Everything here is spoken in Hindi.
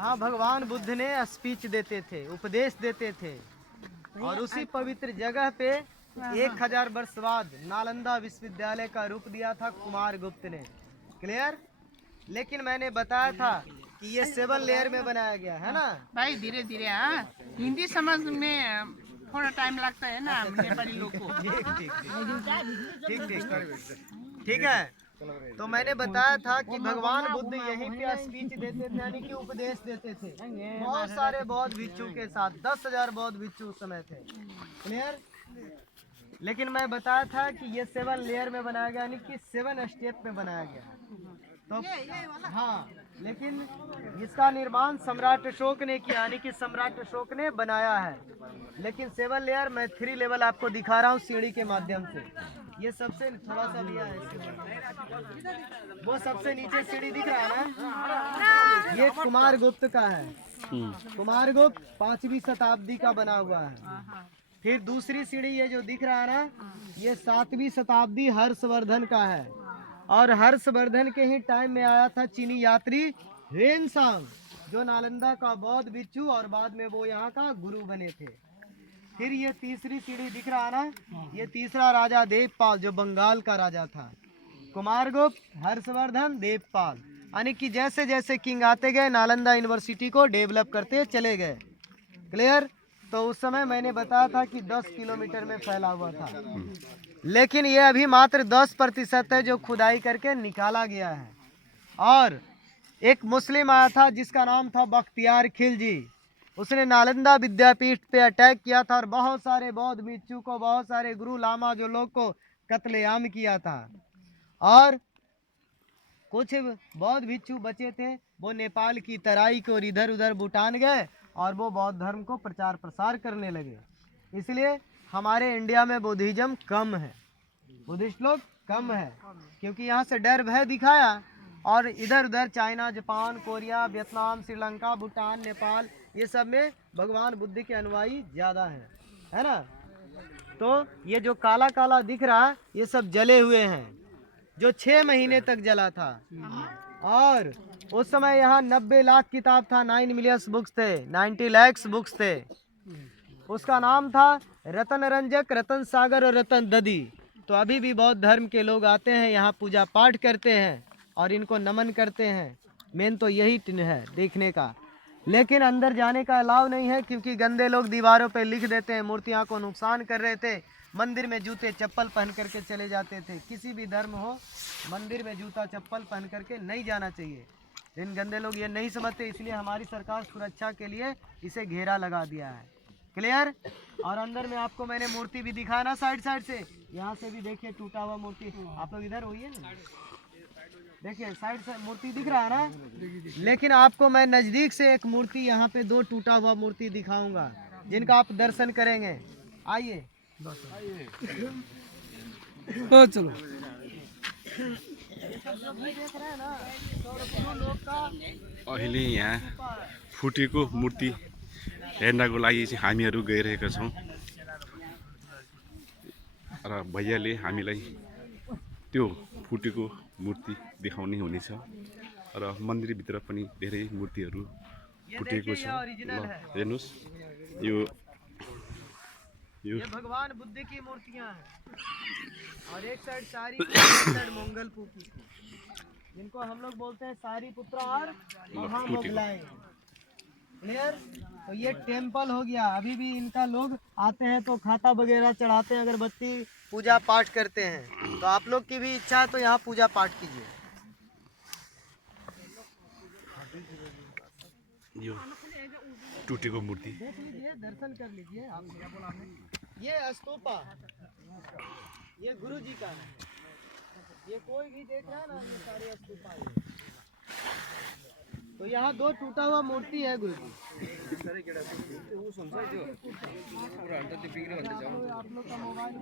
जहाँ भगवान बुद्ध ने स्पीच देते थे, उपदेश देते थे, और उसी पवित्र जगह पे 1000 वर्ष बाद नालंदा विश्वविद्यालय का रूप दिया था कुमार गुप्त ने। क्लियर? लेकिन मैंने बताया था कि ये 7 लेयर में बनाया गया है ना भाई। धीरे धीरे, हाँ, हिंदी समझ में थोड़ा टाइम लगता है ना नेपाली लोग को। ठीक ठीक ठीक है। तो मैंने बताया था कि भगवान बुद्ध यहीं पे स्पीच देते थे, यानी कि उपदेश देते थे बहुत सारे बौद्ध भिक्षु के साथ। 10,000 बौद्ध भिक्षु उस समय थे। क्लियर? लेकिन मैं बताया था कि ये 7 लेयर में बनाया गया, यानी कि 7 स्टेप में बनाया गया। तो हाँ, लेकिन इसका निर्माण सम्राट अशोक ने किया, यानी कि सम्राट अशोक ने बनाया है। लेकिन 7 लेयर मैं 3 लेवल आपको दिखा रहा हूँ सीढ़ी के माध्यम से। ये सबसे थोड़ा सा लिया है, वो सबसे नीचे सीढ़ी दिख रहा है ना, ये कुमार गुप्त का है। कुमार गुप्त 5वीं शताब्दी का बना हुआ है। फिर दूसरी सीढ़ी ये जो दिख रहा है ना, ये 7वीं शताब्दी हर्षवर्धन का है। और हर्षवर्धन के ही टाइम में आया था चीनी यात्री ह्वेनसांग, जो नालंदा का बौद्ध भिक्षु और बाद में वो यहाँ का गुरु बने थे। फिर ये तीसरी सीढ़ी दिख रहा है ना, ये तीसरा राजा देवपाल जो बंगाल का राजा था। कुमारगुप्त, हर्षवर्धन, देवपाल, यानी कि जैसे जैसे किंग आते गए नालंदा यूनिवर्सिटी को डेवलप करते चले गए। क्लियर? तो उस समय मैंने बताया था कि 10 किलोमीटर में फैला हुआ था, लेकिन ये अभी मात्र 10% है जो खुदाई करके निकाला गया है। और एक मुस्लिम आया था जिसका नाम था बख्तियार खिलजी, उसने नालंदा विद्यापीठ पे अटैक किया था और बहुत सारे बौद्ध भिक्षु को, बहुत सारे गुरु लामा जो लोग को कत्लेआम किया था। और कुछ बौद्ध भिक्षु बचे थे, वो नेपाल की तराई को इधर उधर भूटान गए और वो बौद्ध धर्म को प्रचार प्रसार करने लगे। इसलिए हमारे इंडिया में बुद्धिज्म कम है, बुद्धिस्ट लोग कम है, क्योंकि यहाँ से डर भय दिखाया और इधर उधर China, Japan, Korea, Vietnam, Sri Lanka, Bhutan, Nepal, ये सब में भगवान बुद्ध के अनुयायी ज़्यादा हैं, है ना। तो ये जो काला काला दिख रहा है ये सब जले हुए हैं, जो 6 महीने तक जला था। और उस समय यहाँ 90 लाख किताब था, 9 मिलियन बुक्स थे, 90 लाख बुक्स थे। उसका नाम था रतन रंजक, रतन सागर और रतन ददी। तो अभी भी बौद्ध धर्म के लोग आते हैं यहाँ, पूजा पाठ करते हैं और इनको नमन करते हैं। मेन तो यही है देखने का, लेकिन अंदर जाने का अलाव नहीं है, क्योंकि गंदे लोग दीवारों पे लिख देते हैं मूर्तियाँ को नुकसान कर रहे थे। मंदिर में जूते चप्पल पहन करके चले जाते थे। किसी भी धर्म हो, मंदिर में जूता चप्पल पहन करके नहीं जाना चाहिए। इन गंदे लोग ये नहीं समझते, इसलिए हमारी सरकार सुरक्षा के लिए इसे घेरा लगा दिया है। क्लियर? और अंदर में आपको मैंने मूर्ति भी दिखाया ना, साइड साइड से, यहाँ से भी देखिए टूटा हुआ मूर्ति। आप लोग इधर होइए ना, देखिए साइड से मूर्ति दिख रहा है ना। लेकिन आपको मैं नजदीक से एक मूर्ति, यहाँ पे 2 टूटा हुआ मूर्ति दिखाऊंगा जिनका आप दर्शन करेंगे। आइए तो चलो। अहिले यहाँ फुटेको मूर्ति हेर्नको लागि चाहिँ हामीहरू गइरहेका छौँ र भैयाले हामीलाई त्यो फुटेको मूर्ति देखाउने हुनेछ। र मन्दिरभित्र पनि धेरै मूर्तिहरू फुटेको छ। ल हेर्नुहोस्, ये भगवान बुद्ध की मूर्तियां हैं, और एक साइड सारी, एक साइड मंगल पुत्र, जिनको हम लोग बोलते हैं सारी पुत्र और महामोगलाई। क्लियर? तो ये टेम्पल हो गया। अभी भी इनका लोग आते हैं तो खाता वगैरह चढ़ाते हैं, अगरबत्ती, पूजा पाठ करते हैं। तो आप लोग की भी इच्छा है तो यहाँ पूजा पाठ कीजिए। यो टुटेको मूर्ति देख लीजिए, दर्शन कर लीजिए आप। ये स्तूपा, ये गुरु जी का है। ये कोई भी देख रहा है ना, ये सारे स्तूपा है। तो यहाँ 2 टूटा हुआ मूर्ति है गुरु जी। आप लोग का मोबाइल